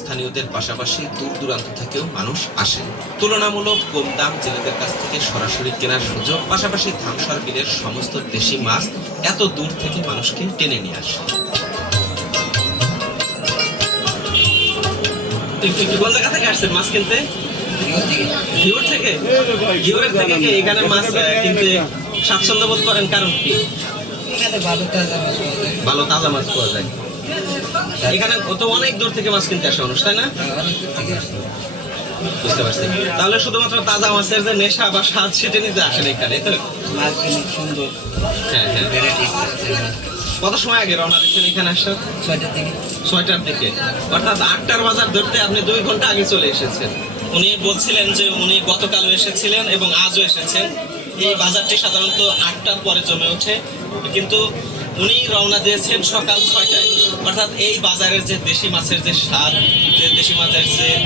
স্থানীয়দের পাশাপাশি দূর দূরান্ত থেকেও মানুষ আসেন। তুলনামূলক কম দাম জেলেদের কাছ থেকে সরাসরি কেনার সুযোগ, পাশাপাশি ধামসর বিলের সমস্ত দেশি মাছ এত দূর থেকে মানুষকে টেনে নিয়ে আসে। কোন জায়গা থেকে আসছেন মাছ কিনতে? ঘিওর থেকে? ঘিওরের থেকে কি এখানে মাছ কিনতে স্বাচ্ছন্দ্য বোধ করেন? কারণ কি? ভালো তাজা মাছ পাওয়া যায়। এখানে তো অনেক দূর থেকে মাছ কিনতে আসে মানুষ, তাই না? বুঝতে পারছি। তাহলে শুধুমাত্র তাজা মাছের যে নেশা বা স্বাদ সেটা নিতে আসেন এখানে। সুন্দর। হ্যাঁ হ্যাঁ। কত সময় আগে রওনা দিচ্ছেন এখানে আসার? 6টার দিকে। 6টার দিকে, অর্থাৎ 8টার বাজার ধরতে আপনি 2 ঘন্টা আগে চলে এসেছেন। উনি বলছিলেন যে উনি গতকালও এসেছিলেন এবং আজও এসেছেন। এই বাজারটি সাধারণত 8টার পরে জমে ওঠে, কিন্তু উনি রওনা দিয়েছেন সকাল 6টায়। অর্থাৎ এই বাজারের যে দেশি মাছের যে স্বাদ, যে দেশি মাছের যে